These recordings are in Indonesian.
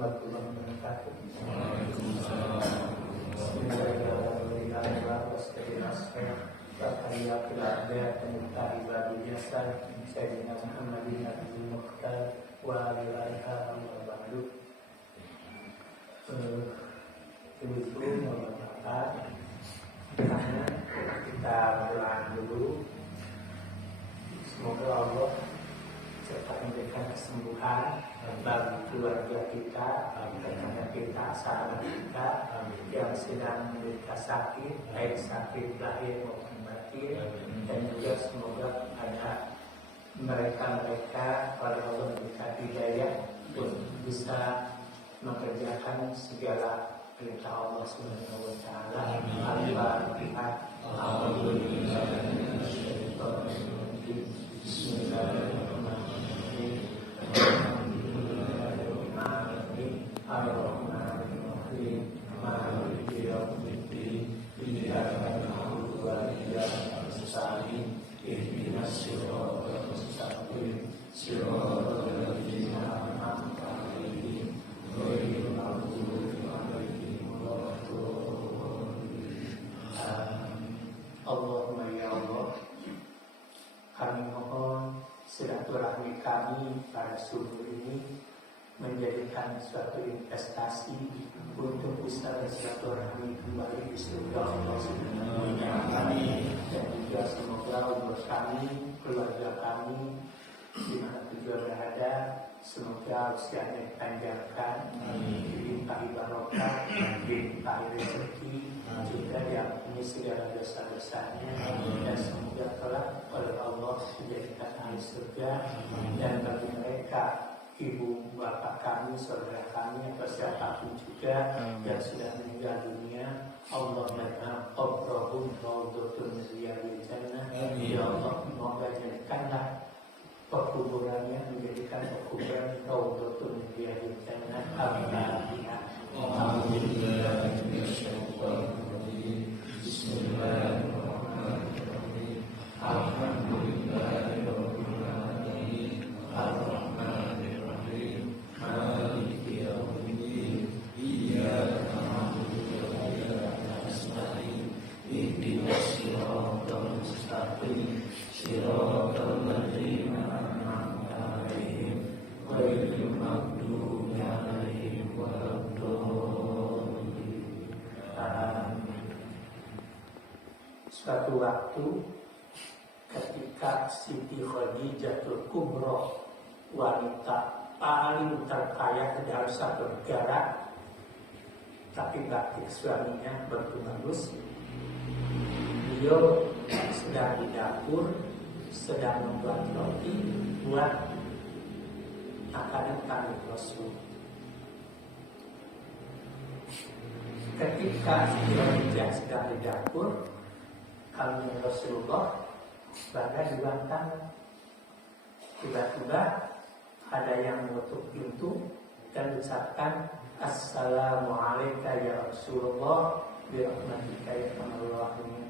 warahmatullahi wabarakatuh. Waalaikumsalam. Kita berdoa dulu. Semoga Allah cepat memberikan kesembuhan bagi keluarga kita, rekan kita, sahabat kita yang sedang menderita sakit, baik sakit lahir maupun batin, dan juga semoga ada mereka oleh Allah memberikan hidayah untuk bisa mengerjakan segala perintah Allah Subhanahu wa taala. Al-Fatihah. Bismillahirrahmanirrahim. Ar-Rahmanir-Rahim. Maliki yaumiddin. Iyyaka na'budu wa iyyaka nasta'in. Ihdinas siratal mustaqim. Siratal ladzina an'amta 'alaihim ghairil maghdubi 'alaihim waladdallin. Allahumma ya Allah, kami mohon silaturahmi kami pada subuh ini menjadikan suatu investasi untuk bisa bersilaturahmi kembali di surga Allah Subhanahu wa taala. Dan juga semoga umur kami, keluarga kami di mana juga berada, semoga usianya dipanjangkan, dilimpahi barokah, dilimpahi rezeki, juga diampuni segala dosa-dosanya, dan semoga kelak oleh Allah dijadikan ahli surga. Dan bagi mereka, ibu bapak kami, saudara kami, atau siapapun juga yang sudah meninggal dunia, Allah mengampuni raudhatun min riyadil jannah. Ya Allah, semoga jadikanlah perkuburannya menjadikan perkuburan raudhatun min riyadil jannah. Bismillahirrahmanirrahim. Alhamdulillahirrahmanirrahim. Ar-Rahmanirrahim. Maliki yaumiddin. Iyyaka na'budu wa iyyaka nasta'in. Ihdinas siratal mustaqim. Siratal ladzina an'amta 'alaihim ghairil maghdubi 'alaihim waladdallin. Suatu waktu ketika Siti Khadijatul Kubra, wanita paling terkaya di dalam satu negara, tapi bakti suaminya bertugas, beliau sedang di dapur, sedang membuat roti buat makanan kami Rasul. Ketika Khadijah sedang di dapur, kami Rasulullah berada di ruang tamu. Tiba-tiba ada yang menutup pintu dan mengucapkan, Assalamualaikum ya Rasulullah birahmatika ya Rahim.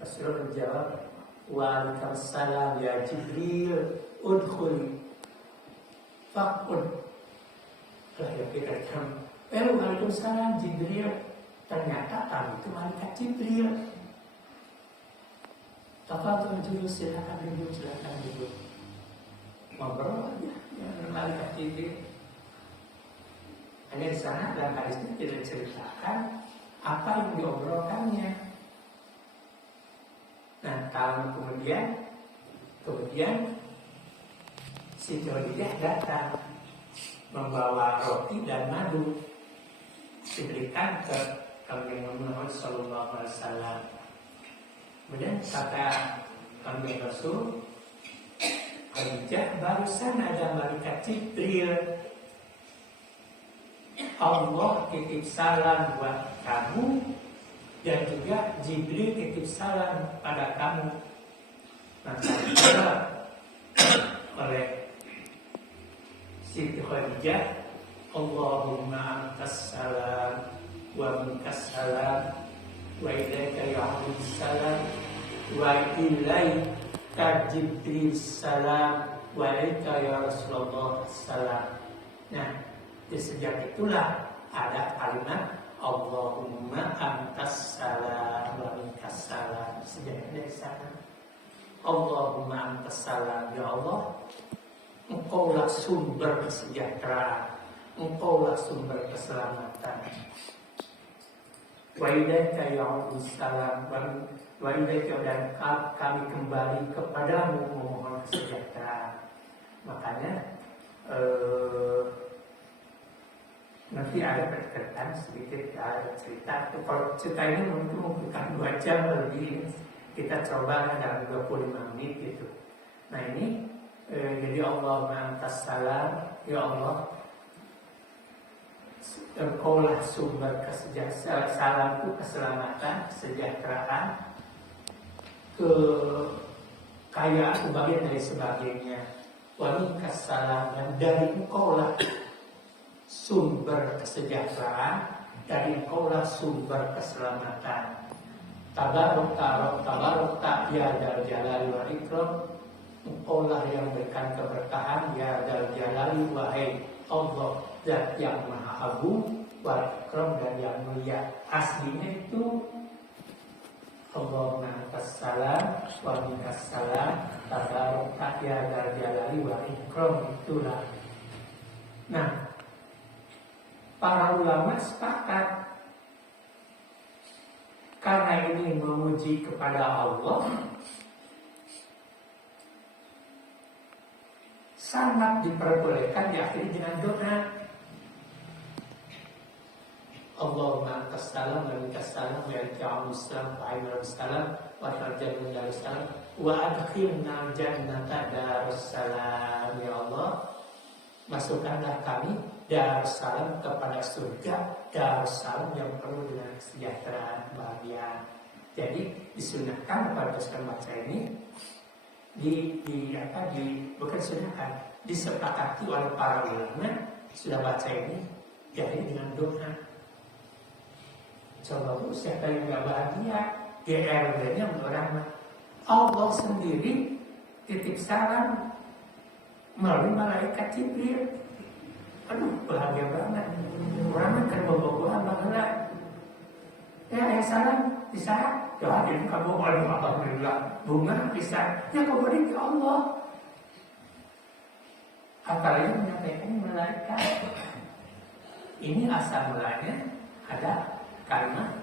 Rasulullah menjawab, Waalaikumsalam ya Jibril, udkhuli. Fakun. Lah ya pikirkan, Waalaikumsalam Jibril. Ternyata kami itu malaikat Jibril. Tafadhol dulu, silakan duduk. Ngobrol aja dengan malaikat Jibril. Hanya di sana dalam hadis ini tidak diceritakan apa yang diobrolkannya. Nah, tahun kemudian si Khadijah datang membawa roti dan madu, diberikan ke Nabi Muhammad sallallahu alaihi wasallam. Kemudian kata Nabi Rasul, Khadijah, barusan ada malaikat Jibril. Allah titip salam buat kamu, dan juga Jibril titip salam pada kamu. Maka dijawab oleh Siti Khadijah, Allahumma antas salam wa minkas salam wa ilaika ya'udus salam wa ilaika Jibril salam wa ilaika ya Rasulullah salam. Nah, Di sejak itulah ada kalimat Allahumma antas salam wa minkas salam. Sejak dari sana Allahumma antas salam, ya Allah, Engkaulah sumber kesejahteraan, Engkaulah sumber keselamatan. Wa ilaika ya'udus salam, wa ilaika, dan kami kembali kepadamu memohon kesejahteraan. Makanya nanti ada perkataan sedikit, ada cerita. Kalau cerita ini mungkin membutuhkan 2 jam lebih, kita coba dalam 25 menit gitu. Nah ini jadi Allahumma antas salam, ya Allah, Engkaulah sumber kesejahteraan, salamku keselamatan, kesejahteraan, kekayaan bagian dari sebagainya. Wa minkas salam, dan dari Engkaulah sumber kesejahteraan, dari Engkaulah sumber keselamatan. Tabarokta ya Dzal Jalali wal Ikram, Engkaulah yang berikan keberkahan ya Dzal Jalali, wahai Allah Zat yang Maha Agung, wal Ikram, dan yang mulia. Aslinya itu Allahumma antas salam wa minkas salam, tabarokta ya Dzal Jalali wal Ikram, itulah. Nah, para ulama sepakat karena ini memuji kepada Allah, sangat diperbolehkan diakhiri dengan doa. Allahumma antas salam wa minkas salam, wa ilaika'us salam, wa ilaika'us salam, wa tarjamna darus salam, wa adkhilna jannata darus salam. Ya Allah, masukkanlah kami Darussalam kepada surga, Darussalam yang penuh dengan kesejahteraan, kebahagiaan. Jadi disunahkan pada pasukan baca ini bukan sunahkan, disepakati oleh para ulama sudah baca ini jadi dengan doa. Coba tuh siapa yang gak bahagia, GRD-nya orang Allah sendiri titip salam melalui malaikat Jibril. Aduh, bahagia banget. Orang kan bobogohan banget. Ya salam bisa. Ya ini kamu alhamdulillah. Bunga bisa. Ya kembali ke Allah. Apalagi menyampaikan malaikat. Ini asal mulanya ada kalimat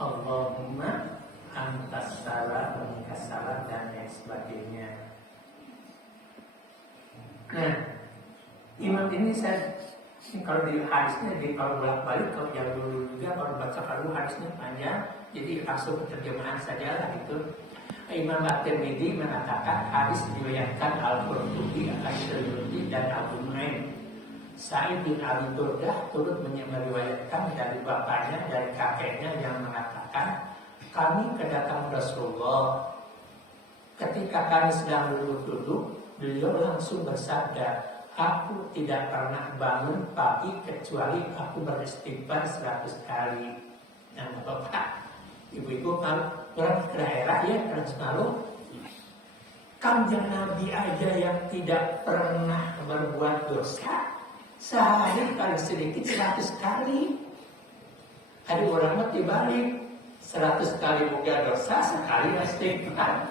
Allahumma antas salam wa minkas salam dan lain sebagainya. Nah, imam ini kalau di hadisnya, kalau bolak-balik, kalau yang dulu juga kalau baca kalau hadisnya panjang, jadi langsung terjemahan saja lah gitu. Imam At-Tirmidzi mengatakan hadis diriwayatkan Al-Qurtubi, Al-Syuuti, dan Abu Nuaim. Sa'id bin Abi Burdah turut meriwayatkan dari bapaknya, dari kakeknya yang mengatakan, kami kedatangan Rasulullah. Ketika kami sedang duduk-duduk, beliau langsung bersabda, aku tidak pernah bangun pagi kecuali aku beristighfar 100 kali. Nah, Bapak, Ibu-ibu, kalau orang ke daerah ya, orang selalu Kanjeng Nabi aja yang tidak pernah berbuat dosa, sehari paling sedikit 100 kali. Ada orang mati balik 100 kali buka dosa, sekali istighfar.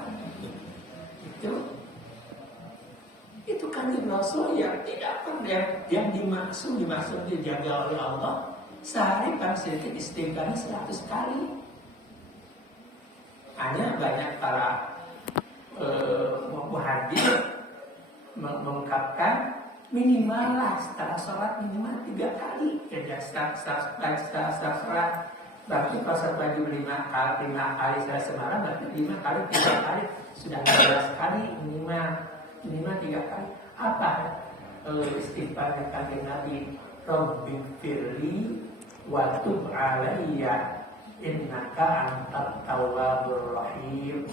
Itu Kanjeng Rasul yang tidak pernah, yang dimaksud dijaga oleh Allah, sehari paling sedikit istighfarnya 100 kali. Hanya banyak para muhadis mengungkapkan minimal lah setelah sholat minimal 3 kali. Jadi setelah sholat berarti kalau sholat wajib 5 kali setelah semalam, berarti 5 kali 3 kali sudah 12 kali minimal 3 kali. Apa istighfar yang Kanjeng Nabi? Rabbighfirli wa tub alayya innaka antat tawwabur rahim.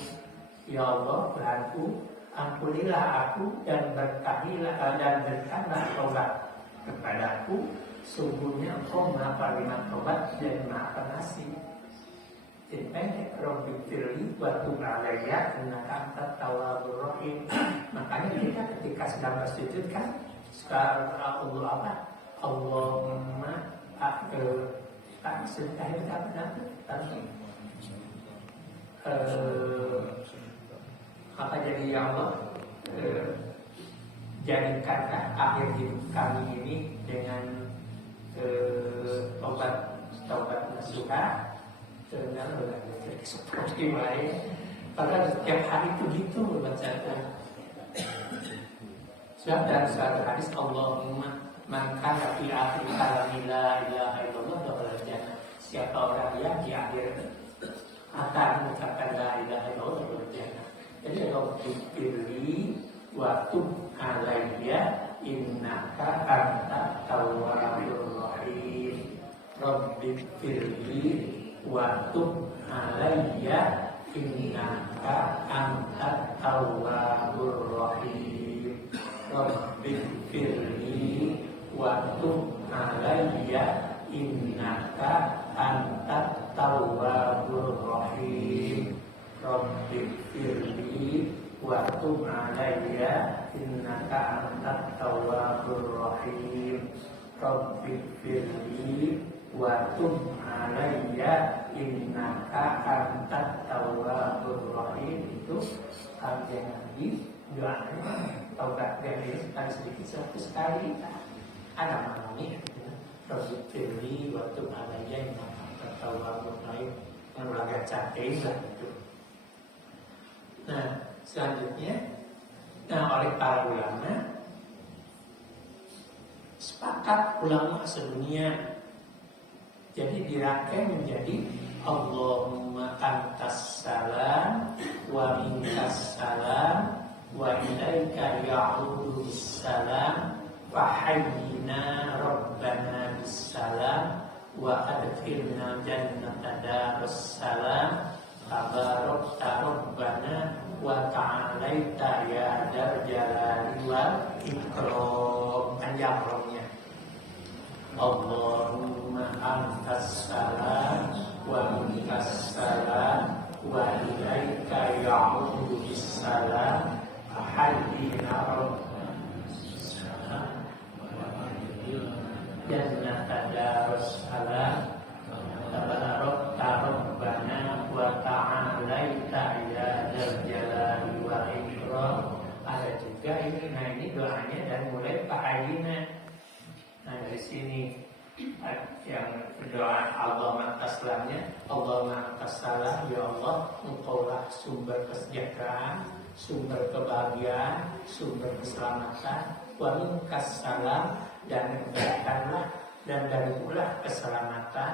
Ya Allah, Tuhanku, ampunilah aku dan berkahilah dan berikanlah taubat kepadaku. Sungguhnya Engkau Maha penerima taubat dan Maha pengasih. Jadi pendek, Rabbighfirli wa tub alayya innaka antat tawwabur rahim. Makanya kita ketika sedang bersujud kan suka Allah apa? Allahumma tak sedekah itu apa jadi ya Allah, jadikanlah akhir hidup kami ini dengan taubat nasuha dengan seperti lain. Padahal setiap hari itu gitu membacakan. Sebab dalam suatu hadis Allahumma man kana fi akhir kalami la ilaha illallah dakhala jannah. Siapa orang yang di akhir akan mengucapkan la ilaha illallah dakhala jannah. Jadi Rabbi firli wa tub alayya innaka anta tawwabur rahim. Rabbi firli wa tub alayya innaka anta tawwabur rahim. Rabbi firli wa tub alayya innaka anta tawwabur rahim. Rabbi firli wa tub alayya innaka anta tawwabur rahim. Rabbi firli wa tub alayya innaka anta tawwabur rahim. Itu kajian Nabi doanya taubat yang sekali sedikit 100 kali. Ada maknanya Rabbi firli wa tub alayya innaka anta tawwabur rahim. Yang agak cantik lah itu. Nah selanjutnya, oleh para ulama sepakat ulama sedunia, jadi dirangkai menjadi Allahumma antas salam wa minkas salam wa ilaika ya'udu bissalam wa hayyina rabbana bissalam wa adkhilna jannata darussalam tabarakta rabbana wa ta'alaita ya dzal jalali wal ikram. Panjang romnya. Allahumma antas salam wa minkas salam wa ilaika ya'udu bissalam hayyina rabbana bissalam jannata darussalam tabarakta rabbana wa ta'alaita ya dzal jalali wal ikram. Ada juga ini, ini doanya dan mulai pahayina. Nah dari sini yang doa Allahumma taslamnya, Allahumma tasalam, ya Allah engkaulah sumber kesejahteraan, sumber kebahagiaan, sumber keselamatan. Wa minkas salam, dan kebaikanlah, dan dari pula keselamatan,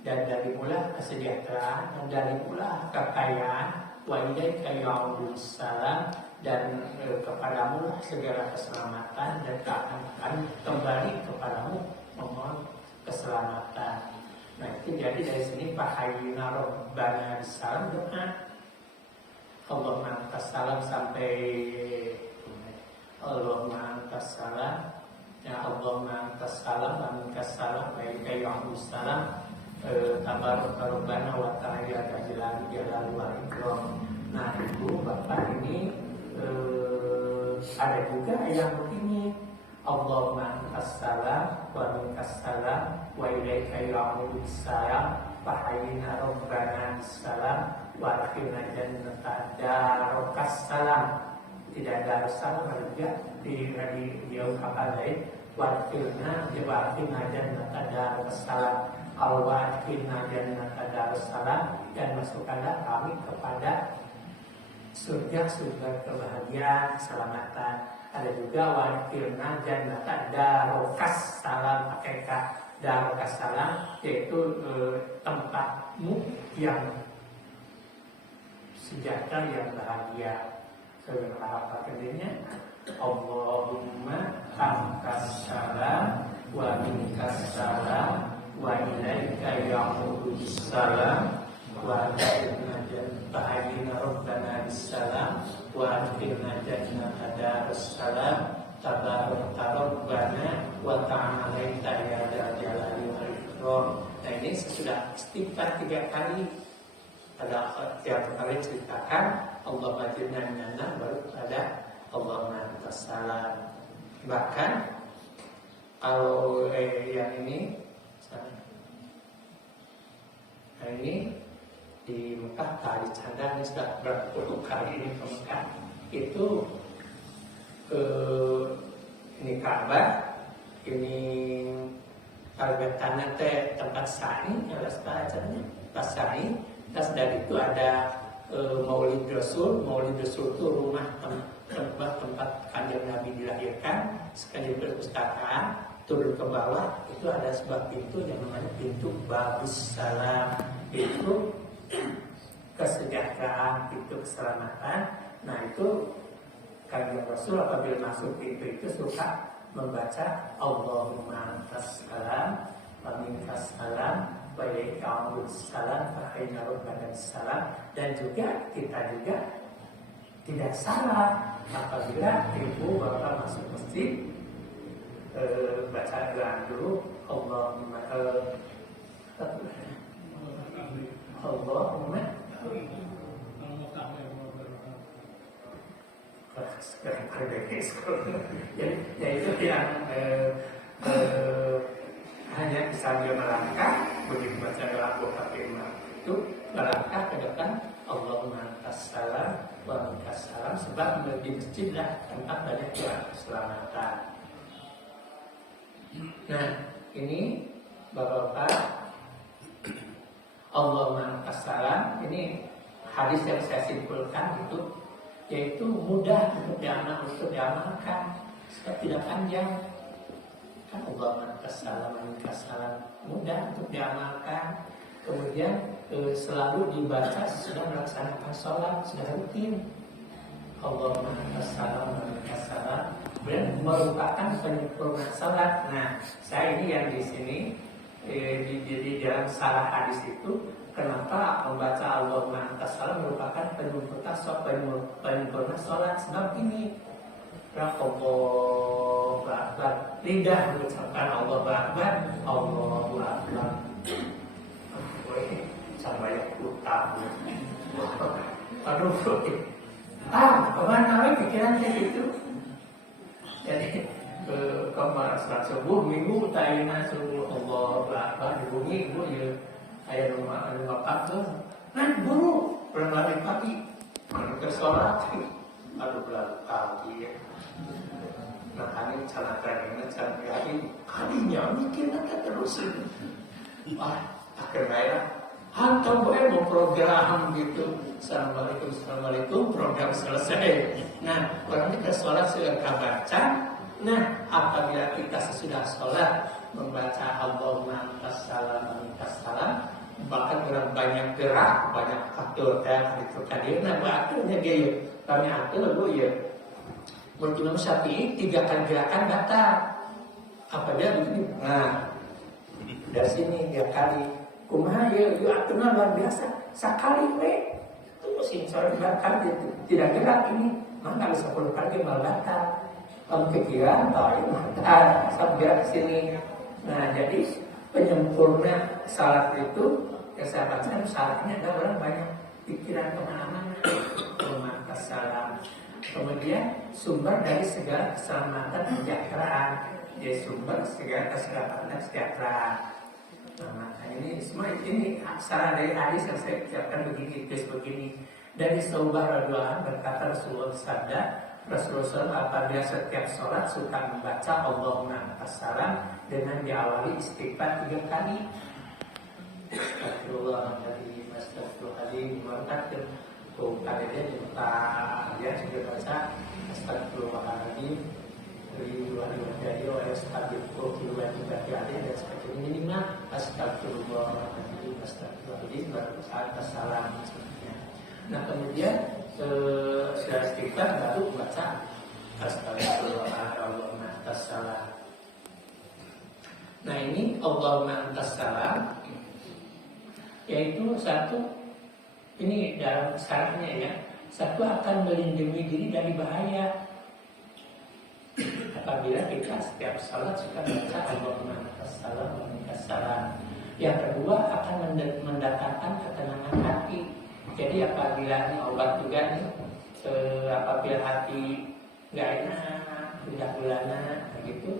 dan dari pula kesejahteraan, dan dari pula kekayaan. Wa ilaika ya'udus salam, dan kepadamu lah segala keselamatan, dan akan kembali kepadamu memohon keselamatan. Nah itu jadi dari sini Fahayyina Rabbana bisalam, doa Allahumma antas salam sampai Allahumma antas salam, ya Allahumma antas salam wa minkas salam wa ilaika ya'udus salam tabarakta rabbana wa ta'ala jalali wal ikram. Nah ibu bapak ini ada juga yang begini, Allahumma antas salam wa minkas salam wa ilaika ya'udus salam fahayyina rabbana bisalam wa adkhilna jannata darus salam. Tidak ada salam juga di ungkapan lain, wa adkhilna jannata darus salam, wa adkhilna jannata darus salam, dan masukkanlah kami kepada surga kebahagiaan, keselamatan. Ada juga wakilna jannata darokas salam, pakai darokas salam, yaitu tempatmu yang sejahtera, yang bahagia. Sebagaimana pakainya Allahumma antas salam wa minkas salam wa ilaika ya'udus salam wa fahayyina rabbana bissalam wa adkhilna jannata darussalam tabarakta rabbana wa ta'alaita ya dzal jalali wal ikram. Nah ini sesudah istighfar 3 kali, pada tiap kali ceritakan Allah majidna minanna, baru ada Allahumma antas salam. Bahkan Kalau yang ini, nah ini di Mekah tadi canda ini sudah berpuluh kali ini ke Mekah itu ini Ka'bah, ini Al-Betanah tempat sa'i, ada sepacanya pas sa'i. Terus dari itu ada Maulid Rasul itu rumah tempat kanjeng Nabi dilahirkan, sekali perpustakaan. Turun ke bawah itu ada sebuah pintu yang namanya pintu Babus Salam, itu kesejahteraan, pintu keselamatan. Nah itu kanjeng Rasul apabila masuk pintu itu suka membaca Allahumma antas salam wa minkas salam wa ilaika salam wa hayna rabbana salam. Dan juga kita juga tidak salah apabila ibu bapak masuk masjid baca doa dulu Allahumma sekarang ada ya itu yang hanya sambil melangkah begitu baca doa Al-Fatihah itu melangkah ke depan Allahumma antas salam wa minkas salam, sebab di masjidlah tempat banyak doa keselamatan. Nah ini bapak-bapak, Allahumma antas salam ini hadis yang saya simpulkan itu, yaitu mudah untuk diamalkan, sebab tidak panjang. Kan Allahumma antas salam wa minkas salam mudah untuk diamalkan. Kemudian selalu dibaca sudah melaksanakan sholat, sudah rutin. Allahumma antas salam wa minkas salam, dan merupakan penyempurna sholat. Nah, saya ini yang di sini di dalam salah hadis itu, kenapa membaca Allahumma antas salam merupakan penyempurna sholat? Sebab ini Allahu Akbar, lidah mengucapkan Allahu Akbar, Allahu Akbar. Sampai utang. Aduh, kemana pikiran kayak gitu? Jadi kamar salat subuh minggu tayana subuh Allahu Akbar dibunyi ibu ya aya rumah tuh. Nah, buru berlari pagi ke sholat. Aduh pagi ya. Nah, kami cara-cara kalinya mikirnya terus. Akhirnya atau boleh mau program gitu. Assalamualaikum, program selesai. Nah, orang kita sholat sudah baca. Nah, apabila kita sesudah sholat membaca Allahumma antas salam wa minkas salam, bahkan orang banyak gerak, banyak atur dan itu kadir. Nah, aturnya dia kami atur bu ya. Menurut Imam Syafi'i 3 kali gerakan batal. Apabila begini, nah dari sini 3 kali. Kumaha ya, aturnya luar biasa. Sekali terus insya Allah tidak gerak ini, maka 10 kali malah batal. Pikiran, sampai gerak sini. Nah, jadi penyempurna salat itu, yang saya baca salatnya ada orang banyak pikiran kemana-mana. Mengangkat salam. Kemudian sumber dari segala keselamatan dan kesejahteraan. Jadi sumber segala keselamatan dan kesejahteraan. Nah, ini semua ini saran dari hadis yang saya ucapkan begini. Dari Saubah radhiyallahu berkata Rasulullah sabda, Rasulullah apabila setiap sholat suka membaca Allahumma antas salam dengan diawali istighfar 3 kali. Astagfirullahaladzim, astagfirullahaladzim, mengatakan kalian minta dia juga baca astagfirullahaladzim, dari wa astagfirullahaladzim dan sebagainya. Ini mah astagfirullahaladzim, astagfirullahaladzim baru saat salam. Nah, kemudian setelah istighfar baru baca Allahumma antas salam. Nah, ini Allahumma antas salam, yaitu satu, ini dalam syaratnya ya, satu akan melindungi diri dari bahaya. Apabila kita setiap salat suka baca Allahumma antas salam wa minkas salam. Yang kedua akan mendatangkan ketenangan hati. Jadi apabila ini obat juga nih, apabila hati nggak enak, tidak gulana, begitu,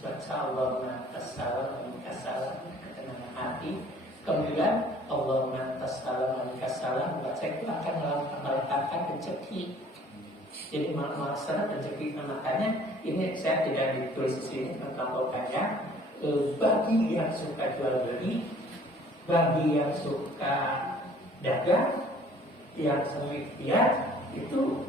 baca Allahumma tassalam wa minkas salam, ketenangan hati. Kemudian Allahumma tassalam wa minkas salam, baca itu akan meletakkan rezeki. Jadi masalah rezeki, makanya ini saya tidak ditulis di sini mengkampanyekan. Bagi yang suka jual beli, bagi yang suka dagang, yang sering lihat itu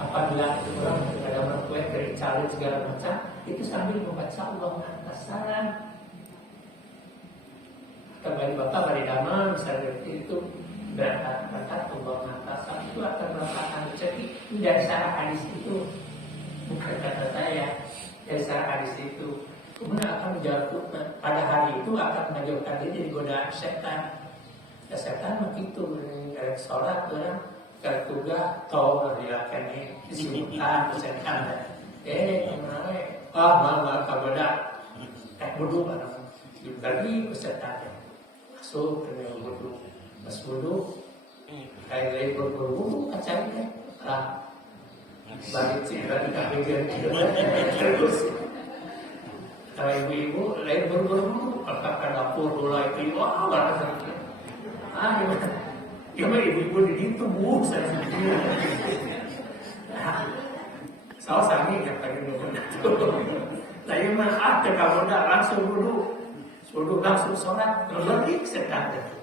apabila orang beragama kue dari calon segala macam itu sambil membaca Allahumma antas salam. Kembali bapak bari damai misalnya itu berkata Allahumma antas salam itu akan meletakkan rezeki. Dari sarah hadis itu, bukan kata saya, dari sarah hadis itu. Kemudian akan menjauh pada hari itu akan menjauhkan diri dari godaan setan. Ya, setan begitu, dari sholat orang tertugas tahu dilakukan ini disebutkan setan. Kemarin malah kagoda wudu barang dibagi ke setan masuk ke dalam wudu, pas wudu kayak berburu kacangnya balik sih balik kaget terus. Kalau ibu-ibu lain berburu apakah dapur mulai keluar gimana ibu-ibu di situ bu saya sendiri. Salah sami yang pengen nunggu. Saya mah ada kamu dah langsung dulu langsung sholat lebih sedang itu.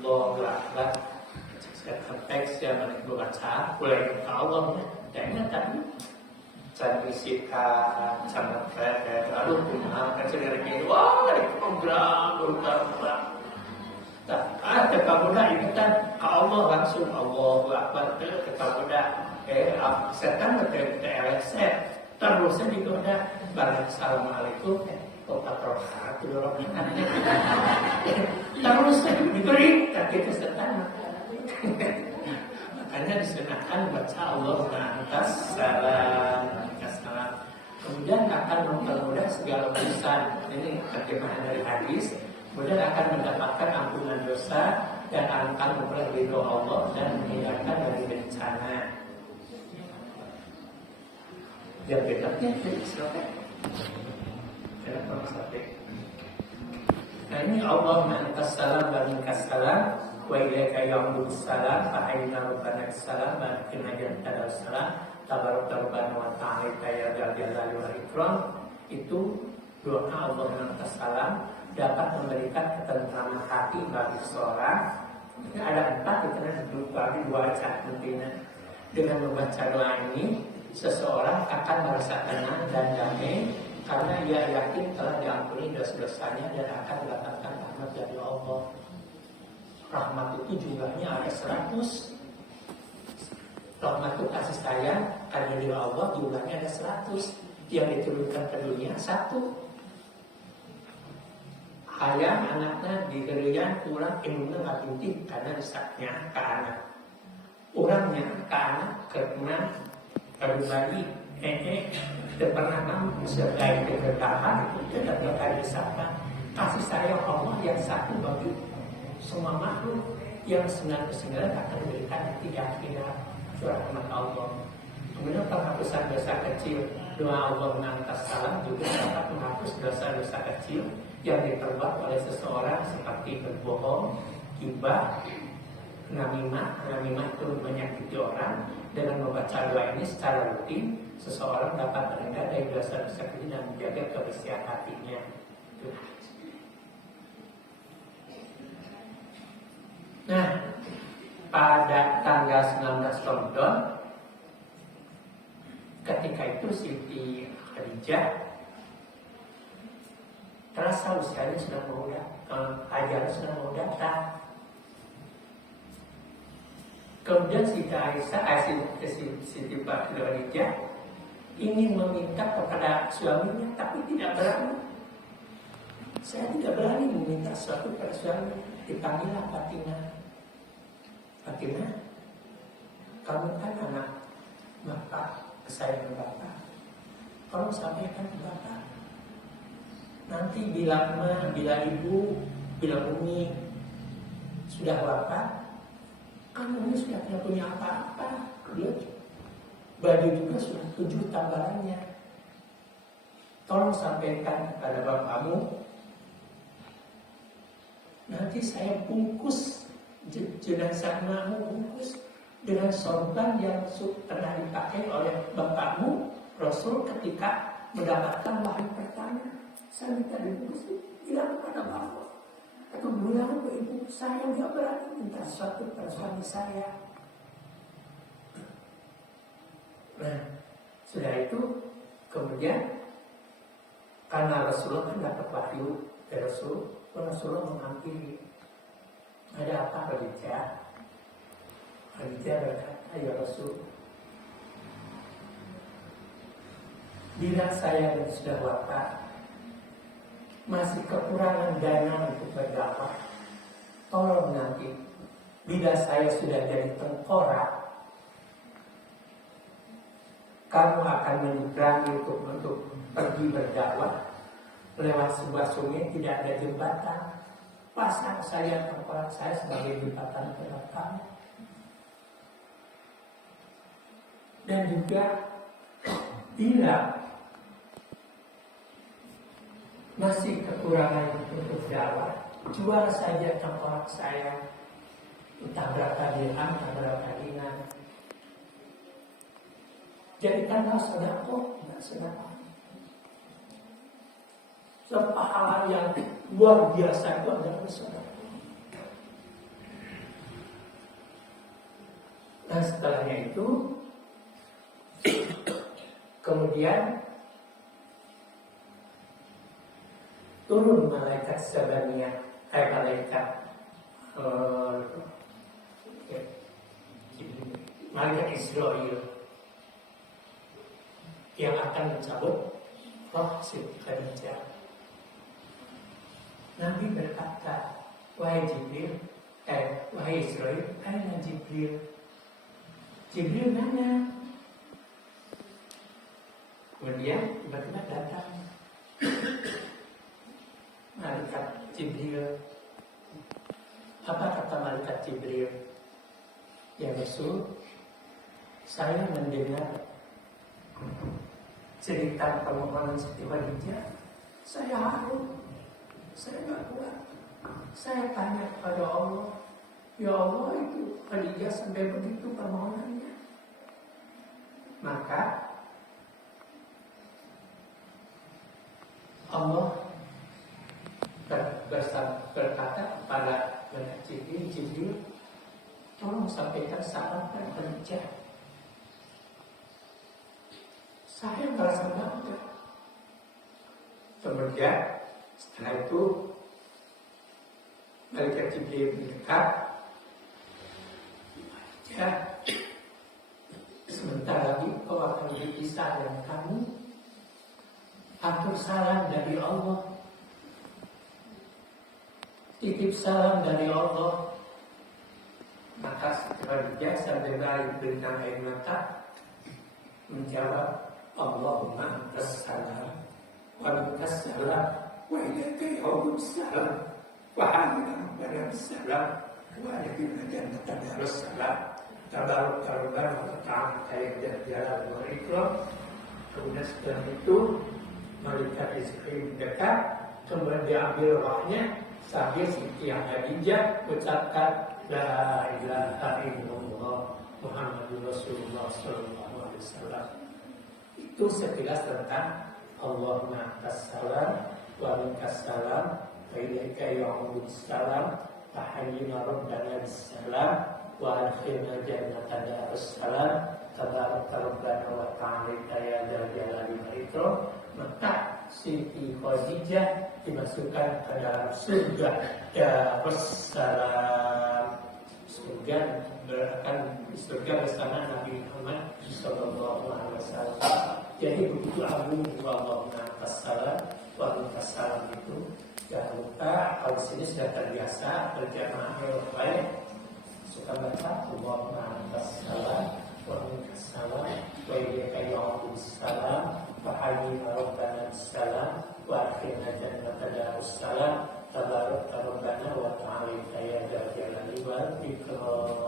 Allah Akbar. Saya teks yang mana baca mulai ke Allah. Jangan tadi cari sikat, sangat fair, lalu punya kecil lagi. Wah, ada program. Ada kamu dah ikutan ke Allah langsung Allah Akbar ke kamu dah. Setan tereleset terusnya digoda balik assalamualaikum kota rohatu terusnya diberi tapi itu setan. Makanya disunahkan baca Allahumma antas salam. Kemudian akan mempermudah segala urusan. Ini terjemahan dari hadis. Kemudian akan mendapatkan ampunan dosa dan akan memperoleh ridho Allah dan menghilangkan dari bencana. Yang bedanya dari siapa? Nah ini Allahumma antas salam wa minkas salam wa ilaika ya'udus salam fa aina rabbana salam wa qina jannata salam tabarak rabbana wa ta'ala ya jalali wal ikram. Itu doa Allahumma antas salam dapat memberikan ketentraman hati bagi seorang. Ini ada 4 itu bagi 2 aja pentingnya. Dengan membaca doa ini seseorang akan merasa tenang dan damai karena ia yakin telah diampuni dosa-dosanya dan akan mendapatkan rahmat dari Allah. Rahmat itu jumlahnya ada 100. Rahmat itu kasih sayang karena dari Allah jumlahnya ada 100. Yang diturunkan ke dunia 1. Ayah anaknya diberikan kurang ilmunya nggak penting karena rusaknya ke anak. Orangnya ke anak karena pribadi tidak pernah mampu sebagai keberkahan tidak bakal disapa. Kasih sayang Allah yang satu bagi semua makhluk yang 99 akan diberikan 3 akhirat surah rahmat Allah. Kemudian penghapusan dosa kecil, doa Allahumma antas salam juga dapat menghapus dosa-dosa kecil yang diperbuat oleh seseorang seperti berbohong, gibah, namimah itu menyakiti orang. Dengan membaca doa ini secara rutin, seseorang dapat terhindar dari dosa-dosa kecil dan menjaga kebersihan hatinya. Nah, pada tanggal 19 Ramadan, ketika itu Siti Khadijah terasa usianya sudah mau ajarnya sudah mau datang. Kemudian Siti Aisyah, Siti Khadijah ingin meminta kepada suaminya, tapi tidak berani. Saya tidak berani meminta sesuatu kepada suami. Dipanggillah Fatimah. Fatimah, kamu kan anak Bapak, kesayangan Bapak. Kamu sampaikan ke Bapak. Nanti bila ibu, bila umi sudah wafat, kamu ini sudah tidak punya apa-apa. Baju juga sudah 7 tambalannya. tolong sampaikan kepada bapakmu, nanti saya bungkus jenazah emakmu, bungkus dengan sorban yang pernah dipakai oleh bapakmu Rasul ketika mendapatkan wahyu pertama. Saya minta dibungkus, bilang kepada bapak atau bilang ke ibu, saya nggak berani minta sesuatu pada suami saya. Nah, sudah itu kemudian karena Rasulullah kan dapat wahyu dari Rasulullah mengampiri. Ada apa Khadijah? Khadijah berkata, ya Rasul, bila saya sudah wafat, masih kekurangan dana untuk berdakwah, tolong nanti bila saya sudah jadi tengkorak, kamu akan menyeberangi untuk pergi berdakwah lewat sebuah sungai, tidak ada jembatan. Pasang saya tengkorak saya sebagai jembatan ke kamu. Dan juga bila masih kekurangan untuk dakwah, jual saja tengkorak saya, entah berapa dirham, entah berapa dinar. Jadikanlah sedekah, tidak sedekah. Sebab pahala yang luar biasa itu adalah sedekah. Nah, setelahnya itu kemudian turun malaikat Sabaniyah, malaikat Israel yang akan mencabut roh Siti Khadijah. Nabi berkata, wahai Israel, aina Jibril? Jibril mana? Kemudian tiba-tiba datang malaikat Jibril. Apa kata malaikat Jibril? Ya Rasul, saya mendengar cerita permohonan Siti Khadijah. Saya haru, saya nggak kuat. Saya tanya kepada Allah, ya Allah, itu Khadijah sampai begitu permohonannya. Maka Allah berkata kepada Jibril, tolong sampaikan salam pada Khadijah. Saya merasa bangga. Kemudian setelah itu malaikat Jibril mendekat. Ya, sebentar lagi kau akan dipisah dengan kamu. Atur salam dari Allah. Titip salam dari Allah. Maka setelah dia sambil berikan air mata menjawab, Allahumma antas salam wa minkas salam wa ilaika ya'udus salam wa hamina rabbana salam wa alaikina jannata darus salam tabaruk rabbana wa ta'ala kayyad jalal wa ikram. Kemudian setelah itu malaikat Israel dekat, kemudian diambil rohnya sambil Siti Khadijah ucapkan la ilaha illallah Muhammadur Rasulullah sallallahu alaihi wasallam. Itu sekilas tentang Allahumma antas salam wa minkas salam wa ilaika ya'udus salam wa hayyina rabbana bis salam wa adkhilna jannata darus salam tabaraka rabbana wa ta'ala ya dzal jalali wal ikram. Maka Siti Khadijah dimasukkan ke dalam surga Darus Salam. Surga bersama Nabi Muhammad sallallahu alaihi wasallam. Jadi begitu agung Allahumma antas salam wa minkas salam itu. Jangan lupa kalau sini sudah terbiasa berjamaah baik, suka baca Allahumma antas salam wa minkas salam wa ilaika ya'udus salam wa hayyina rabbana salam wa akhirna jannata darus salam tabaraka rabbana wa ta'ala ya dzal jalali wal ikram.